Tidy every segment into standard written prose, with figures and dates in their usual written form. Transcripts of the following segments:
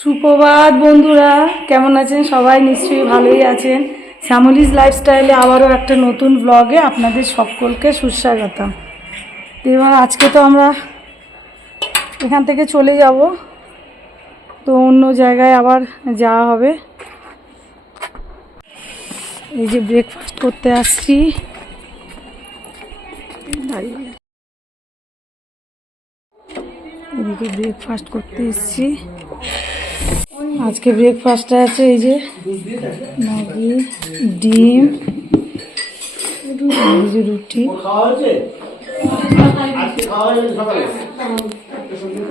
সুপ্রভাত বন্ধুরা, কেমন আছেন? সবাই নিশ্চয়ই ভালোই আছেন। শ্যামলিজ লাইফস্টাইলে আবারও একটা নতুন ব্লগে আপনাদের সকলকে সুস্বাগতম। এবার আজকে তো আমরা এখান থেকে চলে যাব, তো অন্য জায়গায় আবার যাওয়া হবে। এই যে ব্রেকফাস্ট করতে আসছি, এদিকে ব্রেকফাস্ট করতে এসেছি। আজকে ব্রেকফাস্টে আছে এই যে ম্যাগি, ডিম, এই যে রুটি,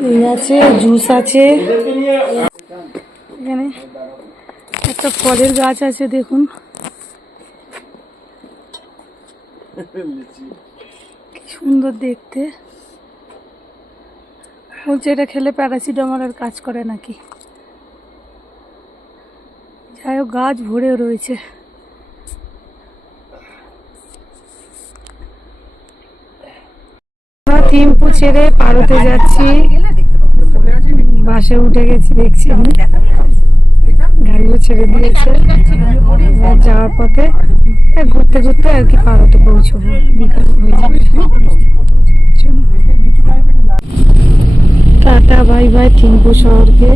এই আছে জুস আছে। এখানে একটা ফলের গাছ আছে, দেখুন কি সুন্দর দেখতে। বলছে এটা খেলে প্যারাসিটামলের কাজ করে নাকি। যাই হোক, গাছ ভরে রয়েছে। আমরা থিম্পু ছেড়ে পারোতে যাচ্ছি, বাসে উঠে গেছি, দেখছি আমি গাড়িও ছেড়ে দিয়েছে। যাওয়ার পথে ঘুরতে ঘুরতে আর কি পারোতে পৌঁছবো, বিকাল হয়ে যাবে। টাটা বাই বাই থিম্পু শহরকে।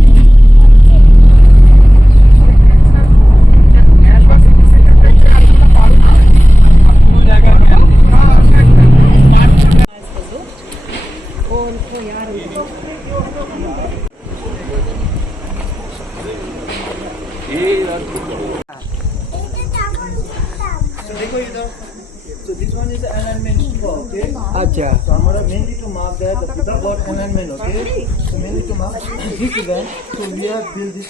So this one is the alignment super, okay? Acha. So हमारा mainly to mark that the Buddha got alignment, okay? So mainly to mark this event, so we have built this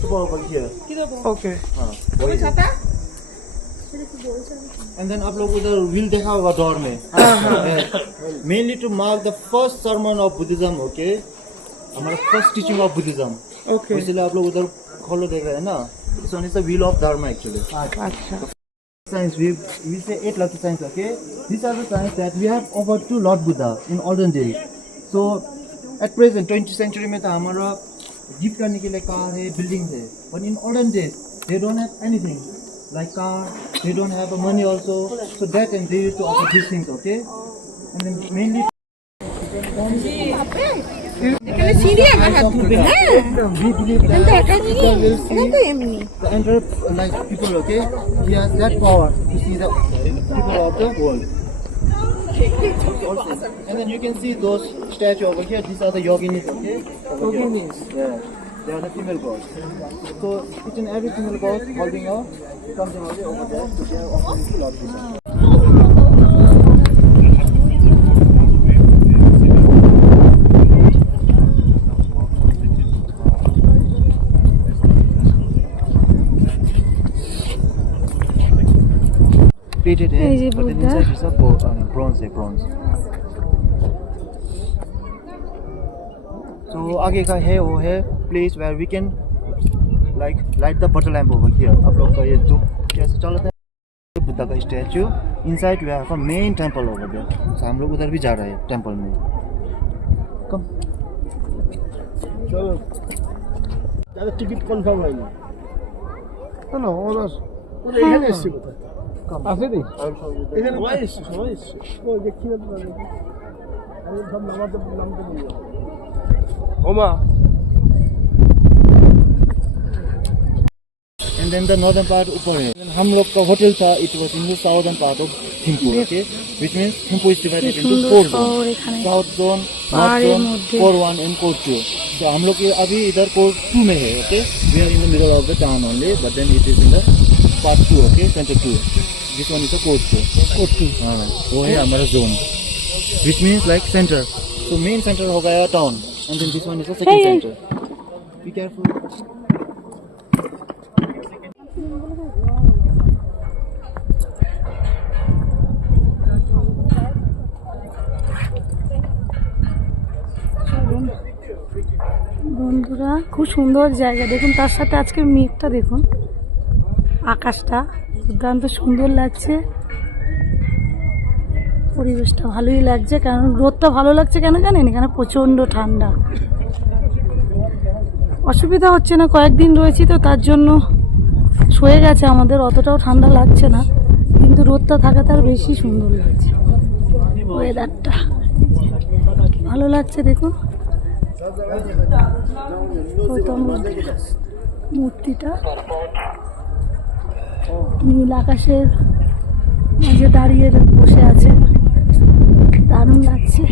super over here. Okay. वही छाता? And then आप लोग उधर wheel देखा होगा door में. Mainly to mark the first sermon of Buddhism, okay? हमारा first teaching of Buddhism. Okay. इसलिए आप लोग उधर खोलो देख रहे हैं ना? This one is the wheel of Dharma actually. अच्छा. Signs we say 8 lucky signs, okay? These are the signs that we have offered to Lord Buddha in olden days. So at present 20th century में तो हमारा gift करने के लिए car है, building है. But in olden days they don't have anything like car. They don't have money also. So that and they used to offer these things, okay? And then mainly এখানে সিঁড়ি আমার হাত ধরবে না we believe that এটা একা কি Buddha will এটা see তো এমনি the entire like people, okay? He has that power to see the people of the world. And then you can see those statues over here. These are the yoginis, okay? Yoginis. Yeah, they are the female gods. So each and every female god holding a something over there. So they are offering to Lord Buddha. Plated Hey, head, but then Buddha. inside is a bronze, So आगे का है वो है place where we can like light the butter lamp over here. आप लोग का ये धूप कैसे चलता है? बुद्धा का statue. Inside we have a main temple over there. So हम लोग उधर भी जा रहे हैं temple में. Come. चलो. ज़्यादा ticket confirm है नहीं. ना और এখানে এসেছি কোথায়? আছে নি এখানে সবাই এসেছে ও দেখি না আমি সব নামাতে নিয়ে ওমা। And then the northern part ऊपर है. हम लोग का होटल था, it was in the southern part of Thimphu, okay? Which means Thimphu is divided into 4 zones. South zone, north zone, core 1 and core 2. So हम लोग अभी इधर core 2 में है, okay? We are in the middle of the town only, but then it is in the part 2, okay? Center 2. This one is a core 2. Core 2. वो है हमारा zone. Which means like center. So main center हो गया town, and then this one is a second center. Be careful. বন্ধুরা, খুব সুন্দর জায়গা দেখুন, তার সাথে আজকে মেঘটা দেখুন, আকাশটা দুর্দান্ত সুন্দর লাগছে। পরিবেশটা ভালোই লাগছে, কারণ রোদটা ভালো লাগছে কেন জানেন, এখানে প্রচণ্ড ঠান্ডা। অসুবিধা হচ্ছে না, কয়েকদিন রয়েছি তো তার জন্য সয়ে গেছে আমাদের, অতটাও ঠান্ডা লাগছে না, কিন্তু রোদটা থাকা তার বেশি সুন্দর লাগছে। ওয়েদারটা ভালো লাগছে দেখুন। গৌতম বুদ্ধের মূর্তিটা নীল আকাশের মাঝে দাঁড়িয়ে বসে আছে, দারুণ লাগছে।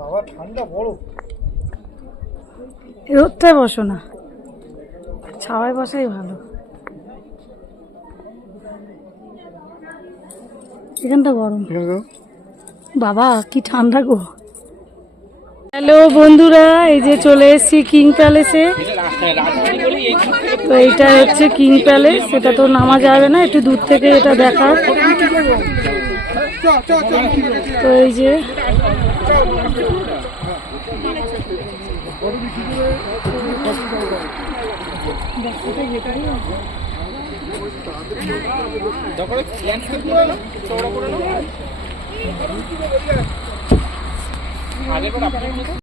বাবা ঠান্ডা বড়। রোদটায় বসো না, ছাওয়ায় বসাই ভালো। এখানটা গরম বাবা, কি ঠান্ডা গো। হ্যালো বন্ধুরা, এই যে চলে এসেছি কিং প্যালেসে। তো এইটা হচ্ছে কিং প্যালেস, এটা তো নামা যাবে না, একটু দূর থেকে এটা দেখা। তো এই যে